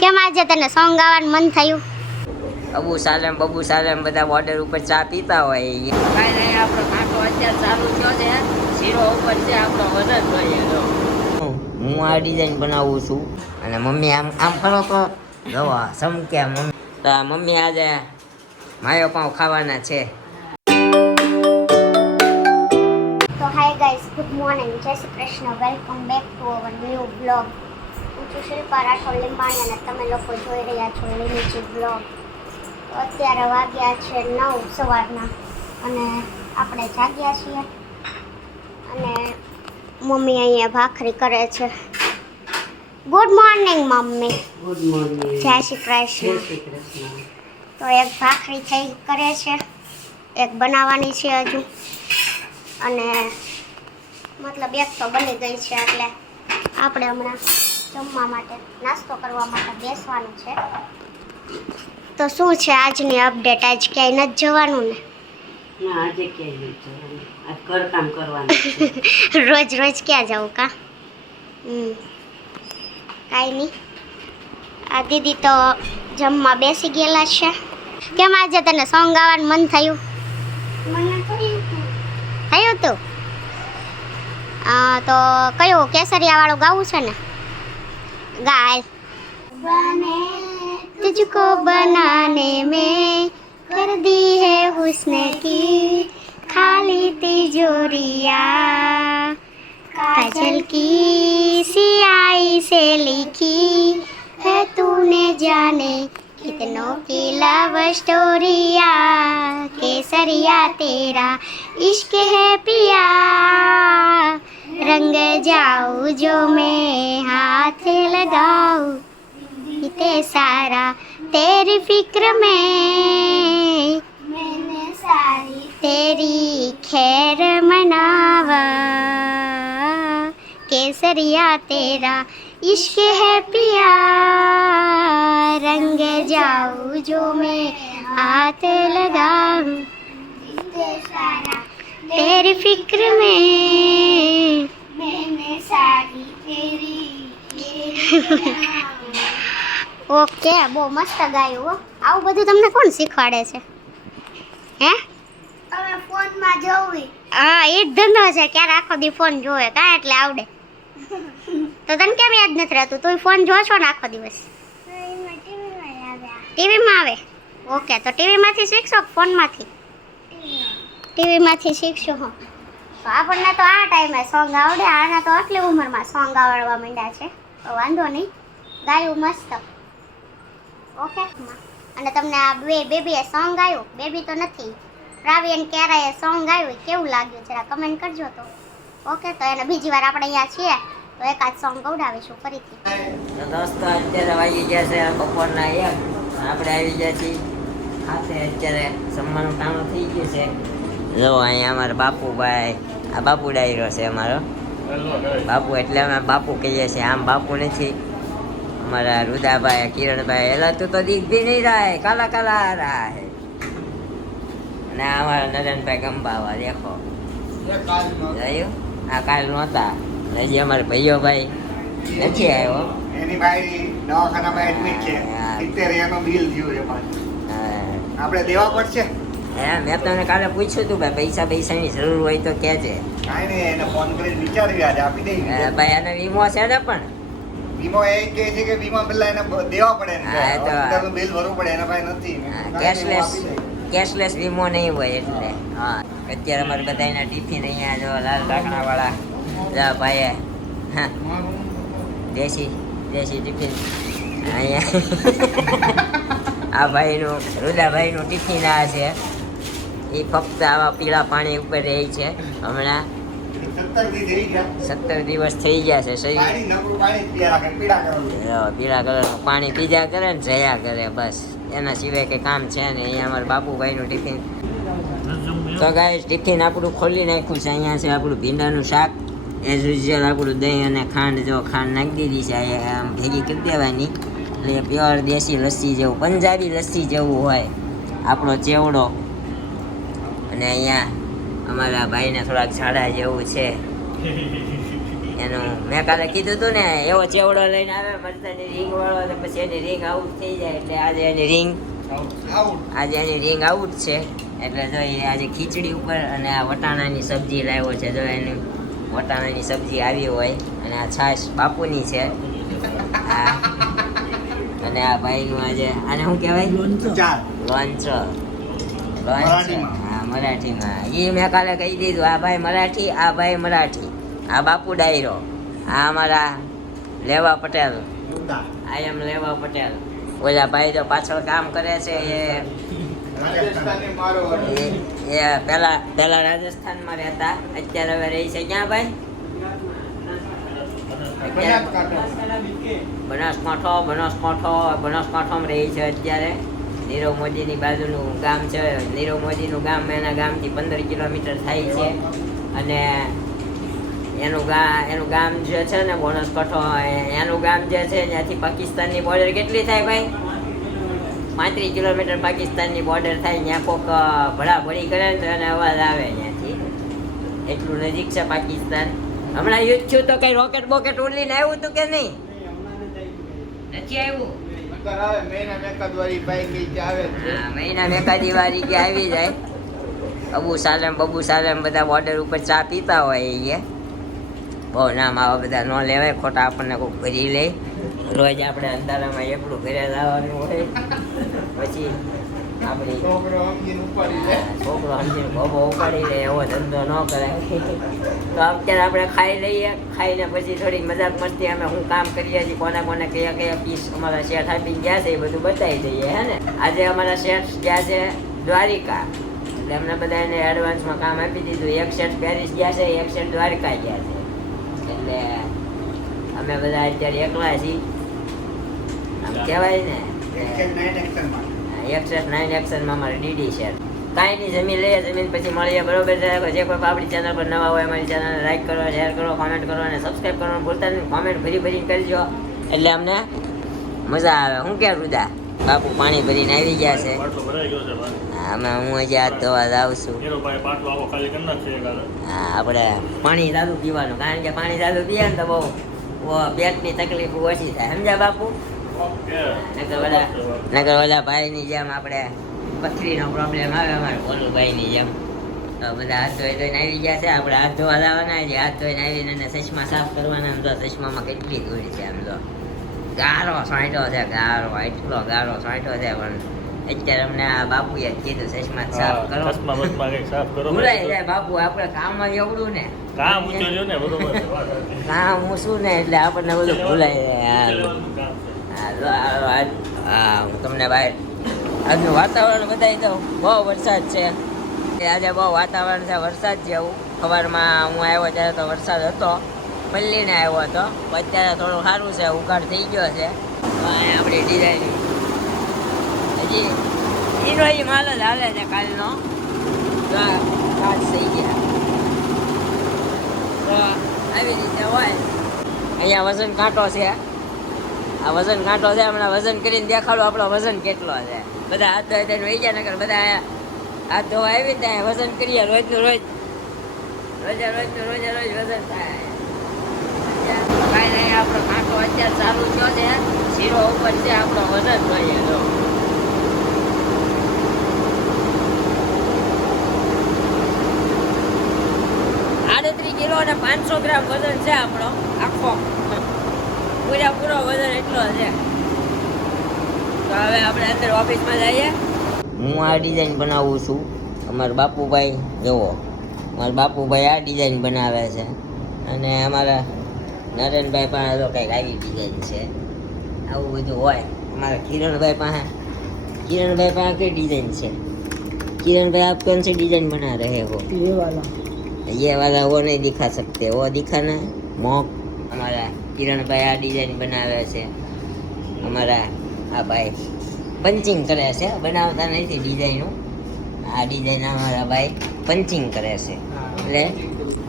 કેમ આજે તને સોંગ ગાવાનું મન થયું? બબુ સાલેમ બધા બોર્ડર ઉપર ચા પીતા હોય કાંઈ નહીં. આપણો કાંટો અત્યારે ચાલુ થયો છે, 0 ઉપર છે આપણો વજન જોઈએ. હું આ ડિઝાઇન બનાવું છું અને મમ્મી આમ ફરો તો જવા સમકે મમ્મી. તો મમ્મી આજે માયો પાઉં ખાવાના છે. તો હાય ગાઈસ, ગુડ મોર્નિંગ, જય Shri Krishna, welcome back to our new blog. હું છું શિલ્પા રાઠોડ લીંબાણી અને તમે લોકો જોઈ રહ્યા છો લીમીજી બ્લોગ. તો અત્યારે વાગ્યા છે 9 સવારના અને આપણે જાગ્યા છીએ અને મમ્મી અહીંયા ભાખરી કરે છે. Good morning mummy. Good morning. જય શ્રી કૃષ્ણ. તો એક ભાખરી થઈ કરે છે, એક બનાવવાની છે હજુ, અને મતલબ એક તો બની ગઈ છે. એટલે આપણે હમણાં જમવા માટે નાસ્તો કરવા માટે બેસવાનું છે. તો શું છે આજની અપડેટ? આજ ક્યાંય નથી જવાનું ને? ના, આજે ક્યાંય નથી જવાનું. આજ ઘરકામ કરવાનું છે. રોજ રોજ ક્યાં જવું કા? કાંઈ નહીં. આ દીદી તો જમવા બેસી ગયેલા છે. કેમ આજે તને સોંગ ગાવાનું મન થયું? થયું તું? તો કયું કેસરિયા વાળું ગાવું છે ને? ગાય. तुझको बनाने में कर दी है हुस्न की खाली तिजोरिया, काजल की सियाही से लिखी है तूने जाने कितनों की लव स्टोरिया, केसरिया तेरा इश्क है पिया, रंग जाऊं जो मैं हाथ लगाऊं इते सारा तेरी फिक्र में मैंने सारी तेरी खैर मनावा, केसरिया तेरा इश्क है पिया, रंग जाऊं जो मैं हाथ लगाऊं इते सारा तेरी फिक्र में मैंने सारी तेरी ઓકે, બહુ મસ્ત ગાયું હો. આવું બધું તમને કોણ શીખવાડે છે? હે? તમે ફોનમાં જોવી? હા, એ જ ધંધો છે. ક્યારે આખો દી ફોન જોવે કાં એટલે આવડે. તો તને કેમ યાદ નથી રહેતું? તું ફોન જો છો ને આખો દિવસ? ટીવીમાં આવે? ઓકે, તો ટીવીમાંથી શીખશો કે ફોનમાંથી? ટીવીમાંથી શીખશો. હો, તો આપણને તો આ ટાઈમે સોંગ આવડે. આના તો આટલી ઉંમરમાં સોંગ આવડવા માંડ્યા છે. તો વાંધો નહીં, ગાયું મસ્ત. ઓકે. અને તમને આ બેબીએ સોંગ ગાયું? બેબી તો નથી, રાવી અને કેરાએ સોંગ ગાયું, કેવું લાગ્યું જરા કમેન્ટ કરજો. તો ઓકે, તો એને બીજી વાર આપણે અહીંયા છીએ તો એકાદ સોંગ ગવડાવીશું ફરીથી. તો દોસ્તો અત્યારે વાગી ગયા છે બપોરના 1. આપણે આવી ગયા છીએ ખાતે. અત્યારે જમવાનું ટાણું થઈ ગયું છે. જો અહીંયા અમારા બાપુભાઈ, આ બાપુ ડાયરો છે અમારો. બાપુ એટલે અમે બાપુ કહીએ છીએ, આમ બાપુ નથી. हमारा रुदाभाई, किरणभाई, एला तो दिख भी नहीं रहा है, काला काला आ रहा है. અને અમારા નરેનભાઈ ગંબાવા દેખો જોયું, આ કાલ નહોતા. હજી અમારા ભાઈઓ ભાઈ નથી આવ્યો. એની ભાઈ દવાખાનામાં એડમિટ છે. 70 એનો બિલ થયું છે પાછું. આપણે દેવા પડશે. મેં તને કાલે પૂછ્યું હતું ભાઈ, પૈસાની જરૂર હોય તો કહેજે. કાંઈ નહીં, એને ફોન કરીને વિચારી આજે આપી દઈ. ભાઈ એને વીમો છે ને? પણ વીમો એ કહે છે કે વીમા પેલા એને દેવા પડે ને, હા, તો હોસ્પિટલનું બિલ ભરવું પડે. એના પાસે નથી. કેશલેસ વીમો નહીં હોય એટલે. હા, અત્યારે અમારે બધાના ટિફિન અહીંયા જો લાલ ઢાંકણાવાળા જા ભાઈએ દેશી ટિફિન અહીંયા આ ભાઈનું, રુદાભાઈનું ટિફિન આ છે. એ ફક્ત આવા પીળા પાણી ઉપર રહે છે. હમણાં 17 દિવસ થઈ ગયા છે. પીળા કલરનું પાણી પીધા કરે ને જયા કરે, બસ એના સિવાય કંઈ કામ છે ને. અહીંયા અમારા બાપુભાઈનું ટિફિન. તો ગાઈસ ટિફિન આપણું ખોલી નાખ્યું છે. અહીંયા છે આપણું ભીંડાનું શાક, એઝ યુઝ્યુઅલ આપણું દહીં અને ખાંડ. જો ખાંડ નાખી દીધી છે, આમ ભેગી કરી દેવાની એટલે પ્યોર દેશી લસ્સી જેવું, પંજાબી લસ્સી જેવું હોય આપણો ચેવડો. અને અહીંયા અમારા ભાઈને થોડાક ઝાડા જેવું છે એનું મેં કાલે કીધું હતું ને એવો ચેવડો લઈને આવે મરચાની રીંગ વાળો તો પછી એની રીંગ આઉટ થઈ જાય એટલે આજે એની રીંગ આઉટ છે એટલે જો એ આજે ખીચડી ઉપર અને આ વટાણાની સબ્જી લાવ્યો છે જો એની વટાણાની સબ્જી આવી હોય અને આ છાશ બાપુની છે અને આ ભાઈનું આજે આને શું કહેવાય લોંચ હા મરાઠીમાં એ મેં કાલે કહી દીધું આ ભાઈ મરાઠી આ ભાઈ મરાઠી આ બાપુ ડાયરો આ અમારા લેવા પટેલ આઈ એમ લેવા પટેલ ઓલા ભાઈ તો પાછળ કામ કરે છે એ પેલા રાજસ્થાનમાં રહેતા અત્યારે હવે રહી છે ક્યાં ભાઈ બનાસકાંઠામાં રહી છે અત્યારે નીરવ મોદીની બાજુનું ગામ છે નીરવ મોદીનું ગામ એના ગામથી 15 કિલોમીટર થાય છે અને એનું ગામ જે છે ને બનાસકાંઠો એનું ગામ જે છે ત્યાંથી પાકિસ્તાનની બોર્ડર કેટલી થાય ભાઈ 35 કિલોમીટર પાકિસ્તાનની બોર્ડર થાય ત્યાં કોક ભડાભડી કરે ને તો એને અવાજ આવે ત્યાંથી એટલું નજીક છે પાકિસ્તાન હમણાં યુદ્ધ થયું તો કઈ રોકેટ બોકેટ ઉડલીને આવ્યું હતું કે નહીં નથી આવ્યું મહિના મેકાદી વારી કે આવી જાય બબુ સાલેમ બધા બોર્ડર ઉપર ચા પીતા હોય એ બહુ નામ આવા બધા ન લેવાય ખોટા આપણને કોઈ ભરી લે રોજ આપણે અંધારામાં એકલું ઘરે જવાનું હોય પછી આપણી છોકરો સમજીને ભોભો ઉપાડી લે એવો ધંધો ન કરાય તો અત્યારે આપણે ખાઈ લઈએ ખાઈને પછી થોડીક મજાક મસ્તી અમે શું કામ કરીએ છીએ કોને કયા પીસ અમારા શેઠ આપી ગયા છે એ બધું બતાવી દઈએ હે ને આજે અમારા શેઠ ગયા છે દ્વારિકા એટલે અમને બધા એને એડવાન્સમાં કામ આપી દીધું એક શેઠ પેરિસ ગયા છે એક શેઠ દ્વારકા ગયા છે એટલે અમે બધા અત્યારે એકલા છીએ આમ કહેવાય ને એક્સેસ 9 એક્શનમાં અમારે ડીડી છે કાંઈ નહીં જમીન લઈએ જમીન પછી મળીએ બરોબર છે જે કોઈ આપણી ચેનલ પર નવા હોય અમારી ચેનલને લાઈક કરો શેર કરો કોમેન્ટ કરો અને સબસ્ક્રાઈબ કરવાનું ભૂલતા નહીં કોમેન્ટ ભરીને કરજો એટલે અમને મજા આવે શું કે રુદા બાપુ પાણી ભરીને આવી ગયા છે આમાં હું હજી હાથ ધોવા જાઉં છું હા આપણે પાણી દાદુ પીવાનું કારણ કે પાણી દાદુ પીએ ને તો બહુ પેટની તકલીફ ઓછી થાય સમજ્યા બાપુ નગર ઓલા ભાઈની જેમ આપણે પથરીનો પ્રોબ્લેમ આવે અમારે ઓલું ભાઈની જેમ તો બધા હાથ ધોઈને આવી ગયા છે આપણે હાથ ધોવા લાવવાના છે હાથ ધોઈને આવીને એને ચશ્મા સાફ કરવાના આમ તો ચશ્મામાં કેટલી ધૂળ છે આમ તો ગારો સાંઠો છે એટલો ગારો સાંઠો છે પણ અત્યારે અમને આ બાપુએ કીધું ચશ્મા સાફ કરો ભૂલાઈ જાય બાપુ આપણે કામમાં એવડું ને કામ ઊંચું ને એટલે આપણને બધું ભૂલાઈ જાય હું તમને ભાઈ આજનું વાતાવરણ બતાવી દઉં બહુ વરસાદ છે આજે બહુ વાતાવરણ છે વરસાદ જેવું સવારમાં હું આવ્યો ત્યારે તો વરસાદ હતો પલ્લીને આવ્યો હતો અત્યારે થોડું સારું છે ઉઘાડ થઈ ગયો છે આપણી ડિઝાઇન હજી એનો એ માલ જ હાલે છે કાલનો કાચ થઈ ગયા તો આવી રીતે હોય અહીંયા વજન કાંટો છે આ વજન કાંટો છે હમણાં વજન કરીને દેખાડો આપણો વજન કેટલો છે બધા હાથ ધોઈ દઈને વહી ગયા નકર બધા હાથ ધોવા આવી ત્યાં વજન કરીએ રોજનું રોજ વજન થાય કાંઈ નહીં આપણો કાંટો અત્યારે ચાલુ થયો છે શીરો ઉપર છે આપણો વજન જોઈએ તો 38 કિલો અને 500 ગ્રામ વજન છે આપણો આખો પૂરો વજન એટલો છે તો હવે આપણે અંદર ઓફિસમાં જઈએ હું આ ડિઝાઇન બનાવું છું અમારા બાપુભાઈ જુઓ અમારા બાપુભાઈ આ ડિઝાઇન બનાવે છે અને અમારા નરેનભાઈ પાસે તો કંઈક આવી ડિઝાઇન છે આવું બધું હોય અમારા કિરણભાઈ પાસે कई डिजाइन से किरण भाई आप कौन सी डिजाइन बना रहे हो? ये वाला वो नहीं दिखा सकते, वो दिखाना मोक हमारा किरण भाई आ डिजाइन बनावे છે અમારા આ ભાઈ પંચિંગ કરે છે, બનાવતા નથી ડિઝાઇનો. આ ડિઝાઇન અમારા ભાઈ પંચિંગ કરે છે એટલે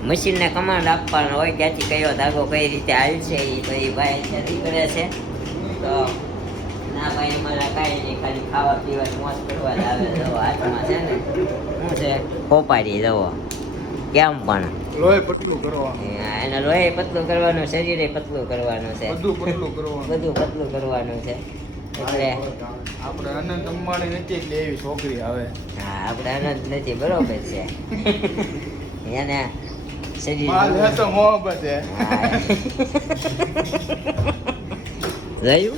મશીનને કમાન્ડ આપવાનો હોય ક્યાંથી કયો ધાગો કઈ રીતે હાલશે એ તો એ ભાઈ ત્યાંથી કરે છે. તો ના ભાઈ અમારા કાંઈ નહીં, ખાલી ખાવા પીવા મોજ કરવા જ આવે. જવો હાથમાં છે ને શું છે કોપારી, જવો કેમ પણ લોહી પતલું કરવાનું, એને લોહી પતલું કરવાનું, શરીરે પતલું કરવાનું છે, બધું પતલું કરવાનું. બધું પતલું કરવાનું છે. એટલે આપણે અનંત અંબાણી નથી એટલે એવી છોકરી આવે. હા, આપણે આનંદ નથી, બરોબર છે. એને શરીર માલ હે તો મોહબ્બત હે. રહ્યું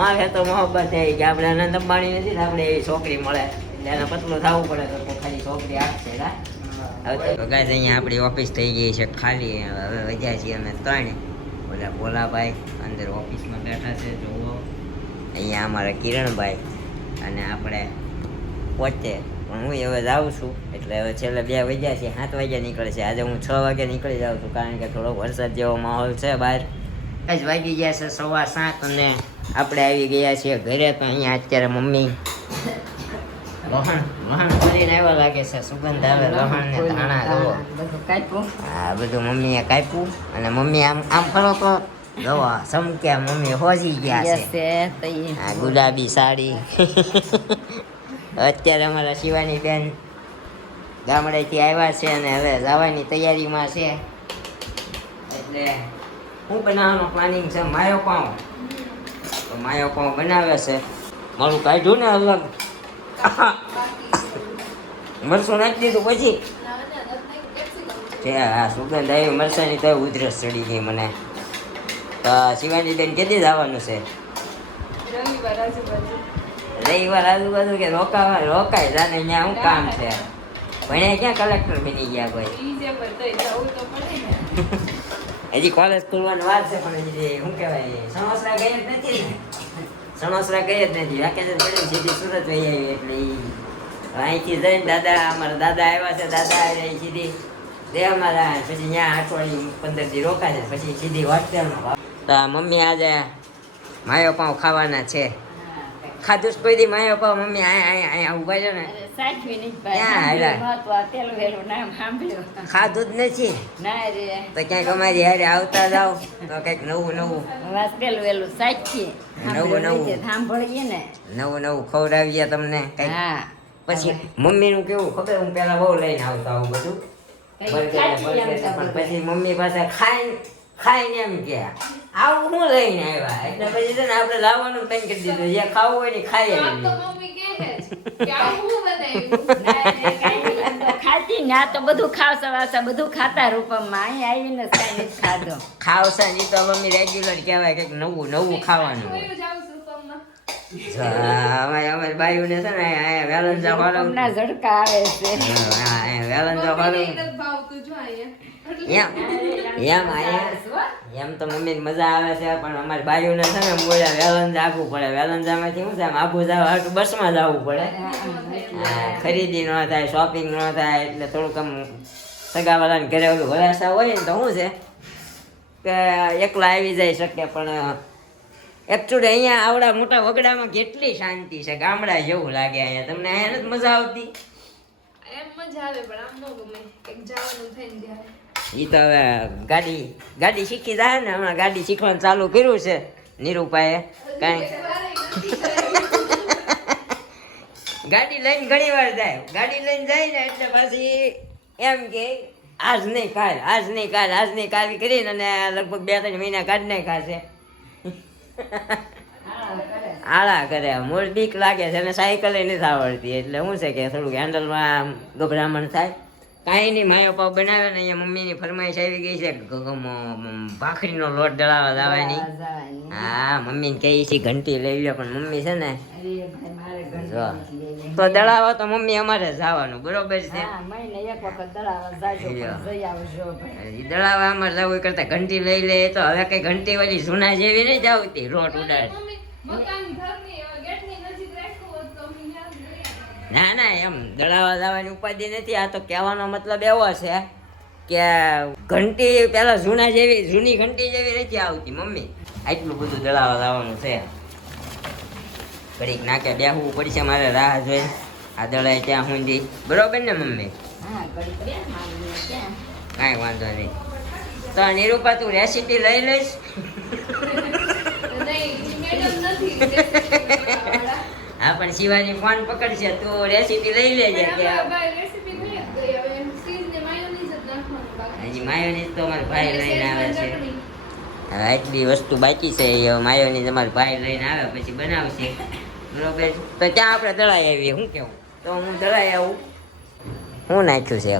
માલ હે તો મોહબ્બત હે કે આપણે આનંદ અંબાણી નથી ને આપણે એવી છોકરી મળે એટલે એને પતલું થવું પડે તો ખાલી છોકરી આપશે. હવે તો ગાઈસ અહીંયા આપણી ઓફિસ થઈ ગઈ છે ખાલી. હવે વધ્યા છીએ અમે 3. ઓલા ભોલાભાઈ અંદર ઓફિસમાં બેઠા છે, જુઓ. અહીંયા અમારા કિરણભાઈ અને આપણે પહોંચે પણ હું હવે જાઉં છું એટલે હવે છેલ્લે 2 વાગ્યા છે, 7 વાગ્યા નીકળે છે. આજે હું 6 વાગ્યા નીકળી જાઉં છું કારણ કે થોડો વરસાદ જેવો માહોલ છે બહાર. જ વાગી ગયા છે 7:15 અને આપણે આવી ગયા છીએ ઘરે. તો અહીંયા અત્યારે મમ્મી લહણ કરીને આવ્યા લાગે છે, સુગંધ આવે લહણ ને ધાણા જુઓ. હા, બધું મમ્મીએ કાપ્યું અને મમ્મી આમ ફરો તો જુઓ સમક્યા મમ્મી હોજી ગયા છે. આ ગુલાબી સાડી. અત્યારે અમારા શિવાની બેન ગામડેથી આવ્યા છે અને હવે જવાની તૈયારીમાં છે. એટલે હું બનાવવાનું પ્લાનિંગ છે માયો પાઉં. તો માયો પાઉં બનાવે છે. મારું કાઢ્યું ને અલગ મરચું નાખી દીધું પછી હા સુગંધ આવી મરચાની તો ઉધરસ ચડી ગઈ મને. તો શિવાની બેન કેદી જવાનું છે? રવિવાર આજુબાજુ કે રોકાય જાને ત્યાં શું કામ છે? ભણ્યા ક્યાં કલેક્ટર બની ગયા કોઈ? હજી કોલેજ ખોલવાની વાર છે પણ હજી શું કહેવાય સણોસરા ગઈ જ નથી ને. સણોસરા ગઈ જ નથી, વેકેશન પડ્યું સીધી સુરત વહી આવી. એટલે અહીંથી જઈને અમારા દાદા આવ્યા છે, દાદા આવી સીધી દેવામાં પછી ત્યાં અઠવાડિયું 15 દી રોકાશે પછી સીધી હોસ્ટેલમાં. તો મમ્મી આજે માયો પાઉં ખાવાના છે. ખાધું જ કોઈ દી માયો પાઉં મમ્મી? અહીંયા ઉભા છો ને ખાધું જ નથી તો ક્યાંક અમારી હારે આવતા જાવ તો કઈક નવું ખવડાવીએ તમને કઈક. પછી મમ્મી નું કેવું ખબર, હું પેલા બહુ લઈને આવતા આવું બધું પણ પછી મમ્મી પાસે ખાઈને એમ કે આવું હું લઈને આવ્યા એટલે પછી છે ને આપણે લાવવાનું બંધ કરી દીધું. જે ખાવું હોય ને ખાઈ ખાતી ના તો બધું ખાવસા બધું ખાતા રૂપમમાં અહીં આવીને કઈ નથી ખાધો. ખાવસા ની તો મમ્મી રેગ્યુલર કહેવાય કંઈક નવું ખાવાનું હોય. અમારી બાયુને છે ને અહીંયા વેલંજા વાળું ના ઝડકા આવે છે. વેલંજા વાળું એમ તો મમ્મી મજા આવે છે પણ અમારી બાયુને છે ને મોડા વેલંજા આગવું પડે. વેલંજામાંથી શું છે આગું જવા બસમાં જવું પડે. ખરીદી ન થાય, શોપિંગ ન થાય એટલે થોડુંક આમ સગાવાળાને ઘરે ઓલું વરાસા હોય ને તો શું છે કે એકલા આવી જાય શકે. પણ એકચ્યુઅલી અહીંયા આવડા મોટા વગડામાં કેટલી શાંતિ છે, ગામડા જેવું લાગે અહીંયા. તમને અહીંયા નથી મજા આવતી? ઈ તો હવે ગાડી શીખી જાય ને. હમણાં ગાડી શીખવાનું ચાલુ કર્યું છે નીરુભાઈએ. કાંઈ ગાડી લઈને ઘણી વાર જાય, ગાડી લઈને જાય ને એટલે પછી એમ કે આજ નહીં કાલ કરીને અને લગભગ 2-3 મહિના કાઢી નાખ્યા છે. આળા કરે, મૂળ બીક લાગે છે અને સાયકલ નથી આવડતી એટલે શું છે કે થોડુંક હેન્ડલમાં ગભરામણ થાય. કાંઈ નહીં, માયો પાવ બનાવે ને અહીંયા મમ્મીની ફરમાઈશ આવી ગઈ છે ભાખરીનો લોટ દળાવવા જવાની. હા, મમ્મીને કહી છે ઘંટી લઈ લે પણ મમ્મી છે ને તો દળાવવા તો મમ્મી અમારે જવાનું બરોબર છે. દળાવવા અમારે જવું કરતા ઘંટી લઈ લે તો હવે કઈ ઘંટી વાળી જૂના જેવી નહીં જાવતી રોટ ઉડાડ. ના એમ દળાવવા જવાની ઉપાધિ નથી. આ તો કહેવાનો મતલબ એવો છે કે ઘંટી પેલા જૂની ઘંટી જેવી નથી આવતી મમ્મી. આટલું બધું દળાવવા જવાનું છે. ઘડીક નાકે બેહવું પડશે મારે રાહ જોઈ. આ દળાય ત્યાં સુધી બરોબર ને મમ્મી? કાંઈ વાંધો નહીં. તો નિરૂપા તું રેસીપી લઈ લઈશ? હા પણ શિવાની ફોન પકડશે તું રેસીપી લઈ લેજે કે માયોનીઝ તો અમારો ભાઈ લઈને આવે છે. હવે આટલી વસ્તુ બાકી છે એ માયોનીઝ અમારો ભાઈ લઈને આવે પછી બનાવશે. બરોબર, તો ક્યાં આપણે દળાઈ આવીએ? શું કેવું? તો હું દળાઈ આવું. શું નાખ્યું છે?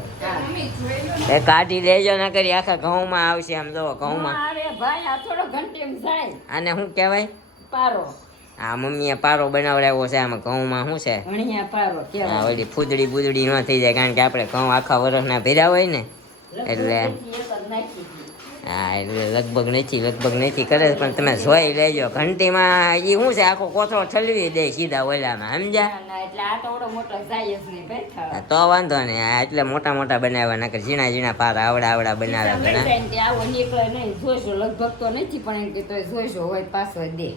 એ કાઢી લેજો ન કરી આખા ઘઉંમાં આવશે. આમ જો ઘઉંમાં. અરે ભાઈ આ થોડો ઘંટીમ જાય આને શું કહેવાય? પારો આ મમ્મીએ પારો બનાવડાવ્યો છે. આમાં ઘઉંમાં શું છે? ભણિયા પારો આ કેવાય ઓલી ફૂદડી બુદડી ન થઈ જાય કારણ કે આપણે ઘઉં આખા વર્ષના ભેર્યા હોય ને એટલે. હા, એટલે લગભગ નથી કરે પણ તમે જોઈ લેજો. ઘંટીમાં એ શું છે? આખો કોથળો ઠલવી દે સીધા ઓલામાં, સમજ્યા? એટલે આ તો ઓડો મોટો જાય જ નહીં ભાઈ ખાવા. તો વાંધો નહીં. આ એટલે મોટા મોટા બનાવવા નકર ઝીણા પાર આવડા બનાવ્યા ઘણા. આવો નીકળે નહીં જોઈશો લગભગ તો નથી પણ એમ કે તોય જોઈશો હોય પાછો દે.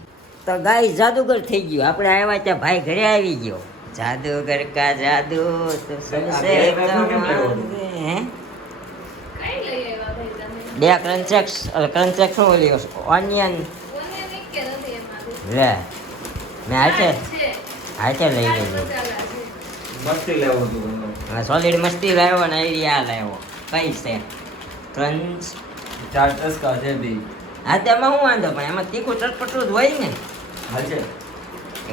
તો ગાય જાદુગર થઈ ગયું. આપણે આવ્યા ત્યાં ભાઈ ઘરે આવી ગયો. જાદુગર કા જાદુ તો સબસે હે બે ક્રંચેક્સ શું ઓલી ઓનિયન લે મેં હાથે લઈ ગયો. મસ્તી લેવું હતું. સોલિડ મસ્તી લાવ્યો ને આઈડિયા લાવ્યો. કઈ છે ક્રંચ? ચાર્ટર્સ કા છે બી. હા, તેમાં હું વાંધો પણ એમાં તીખું ચટપટું જ હોય ને. હાચે.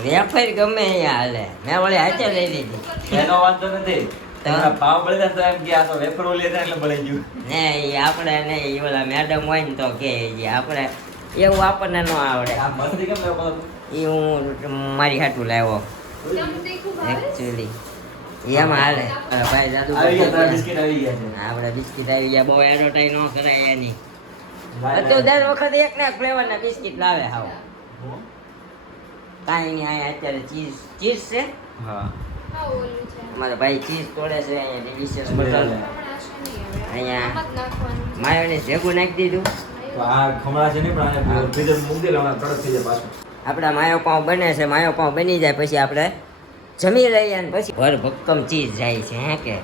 વેફર ગમે અહીંયા હાલે. મેં વળી હાથે લઈ લીધી. એનો વાંધો નથી. એના પાવ બળે તો એમ કે આ તો વેફર ઓલી હતા એટલે બળી ગયું. ને એ આપણે ને એ ઓલા મેડમ હોય ને તો કે આપણે એવું આપણને ન આવડે. આ મસ્તી કેમ લેવો? એ હું મારી હાટું લાવ્યો એકચ્યુઅલી. એમાં હાલે. ભાઈ જાદુ આવી ગયા તારા બિસ્કિટ આવી ગયા છે. આપણે બિસ્કિટ આવી ગયા. બહુ એડવર્ટાઈઝ ન કરાય એની. તો દર વખતે એક ને એક ફ્લેવરના બિસ્કિટ લાવે. હાવ કાંઈ નહીં. અહીંયા અત્યારે ચીઝ છે. હા. અમારા ભાઈ ચીઝ તોડે છે. અહીંયા ડિલિશિયસ બટર. અહીંયા માયોનીઝ ભેગું નાખી દીધું. તો આ ખમણા છે ને પણ આને ફ્રીઝર મૂકી દે હમણાં કડક થઈ જાય પાછું. આપણા માયો પાઉં બને છે. માયો પાઉં બની જાય પછી આપણે જમી લઈએ અને પછી ભર ભક્કમ ચીઝ જાય છે. હે કે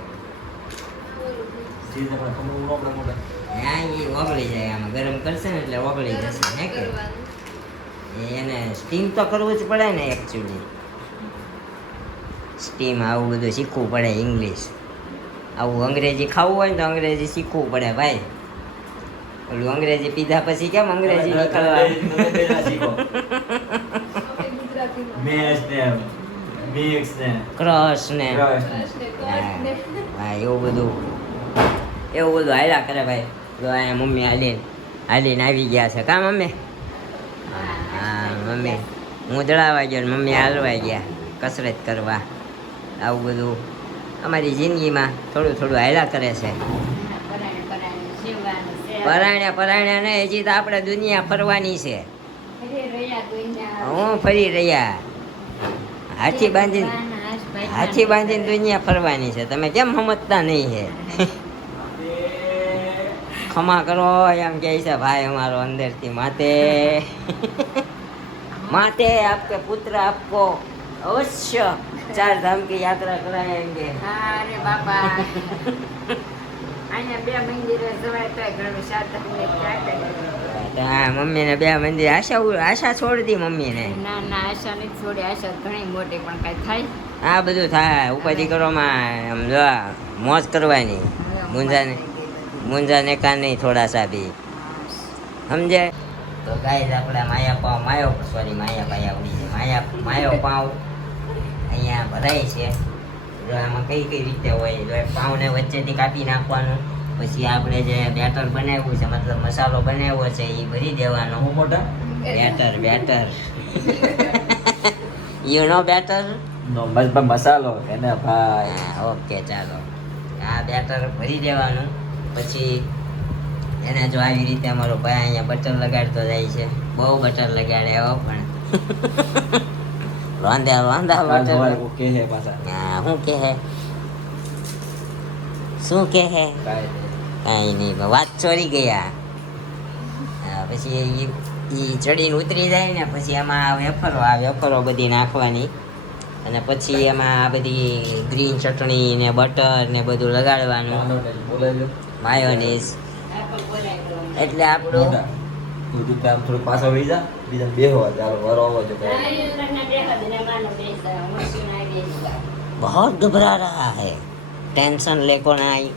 ચીઝ ને પણ ખમણું નો પડે મોટા. હા, એ ઓગળી જાય. આમાં ગરમ કરશે ને એટલે ઓગળી જશે. હે કે એને સ્ટીમ તો કરવું જ પડે ને એકચ્યુઅલી. સ્ટીમ આવું બધું શીખવું પડે. ઇંગ્લિશ આવું અંગ્રેજી ખાવું હોય ને તો અંગ્રેજી શીખવું પડે ભાઈ. ઓલું અંગ્રેજી પીધા પછી કેમ અંગ્રેજી નીકળવા. મેશ ને મિક્સ ને ક્રશ ને ક્રશ ને. હા, એવું બધું હાલ્યા કરે ભાઈ. જો અહીંયા મમ્મી હાલીને આવી ગયા છે. કા મમ્મી? હા મમ્મી, હું દળાવા ગયો ને મમ્મી હાલવા ગયા કસરત કરવા. આવું બધું અમારી જિંદગીમાં થોડું હાલ્યા કરે છે. પરાણ્યા ને હજી તો આપણે દુનિયા ફરવાની છે. હું ફરી રહ્યા. હાથી બાંધીને દુનિયા ફરવાની છે. તમે કેમ સમજતા નહીં છે? ખમા કરો એમ કહે છે ભાઈ અમારો અંદરથી. माते आपके पुत्र आपको अवश्य 4 धाम की यात्रा कराएंगे. અરે બાપા અહીંયા 2 મંદિરે જવાય તો ઘણું સાધન હા, મમ્મીને 2 મંદિર આશા છોડી દી મમ્મીને. ના આશા નથી છોડી. આશા ઘણી મોટી પણ કઈ થાય. આ બધું થાય. ઉપાધિ કરવામાં આમ જો મોજ કરવાની. મુંજાને કા નહીં થોડા સા ભી સમજે. તો ગાઈસ આપણે માયો ભાઈ આવડી છે. માયો પાવ અહીંયા ભરાય છે. જો આમાં કઈ રીતે હોય? જો પાવને વચ્ચેથી કાપી નાખવાનું. પછી આપણે જે બેટર બનાવ્યું છે, મતલબ મસાલો બનાવ્યો છે, એ ભરી દેવાનો. મોટા બેટર યુ નો બેટર? નો બસ મસાલો એને ભાઈ. ઓકે ચાલો. આ બેટર ભરી દેવાનું. પછી એને જો આવી રીતે અમારો ભાઈ અહીંયા બટર લગાડતો જાય છે. બહુ બટર લગાડે હો પણ રોંધા બટર. કે હે પાછા હા, શું કે હે કાંઈ નહીં. વાત ચોરી ગયા. પછી એ ચડીને ઉતરી જાય ને પછી એમાં વેફરો બધી નાખવાની. અને પછી એમાં આ બધી ગ્રીન ચટણી ને બટર ને બધું લગાડવાનું. માયોનીઝ એટલે આપણું થોડું પાછો વહી જા. બીજા બેહો ચાલો વરો આવો છો. बहुत घबरा रहा है. टेंशन लेको नहीं.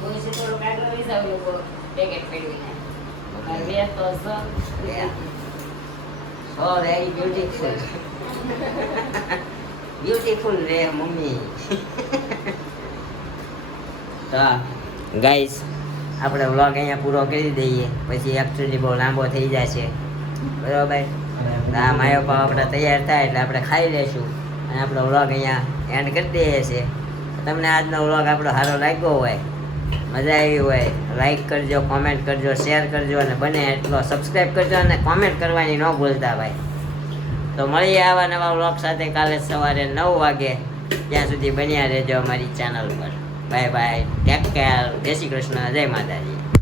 ઓછી થોડુંક આગળ લઈ જાવ લોકો પેકેટ પડ્યું ને બે તો સો વેરી બ્યુટીફુલ બ્યુટીફુલ રે મમ્મી તો ગાઈસ આપણે વ્લોગ અહીંયા પૂરો કરી દઈએ પછી એકચ્યુઅલી બહુ લાંબો થઈ જશે બરાબર તો આ માયો પાવ આપણે તૈયાર થાય એટલે આપણે ખાઈ લેશું અને આપણો વ્લોગ અહીંયા એન્ડ કરી દઈએ છીએ તમને આજનો વ્લોગ આપણો સારો લાગ્યો હોય મજા આવી હોય લાઈક કરજો કોમેન્ટ કરજો શેર કરજો અને બને એટલો સબસ્ક્રાઈબ કરજો અને કોમેન્ટ કરવાની ન ભૂલતા ભાઈ તો મળીએ આવા નવા વ્લોગ સાથે કાલે સવારે 9 વાગે ત્યાં સુધી બન્યા રહેજો અમારી ચેનલ પર બાય બાય ટેક કેર જય શ્રી કૃષ્ણ જય માતાજી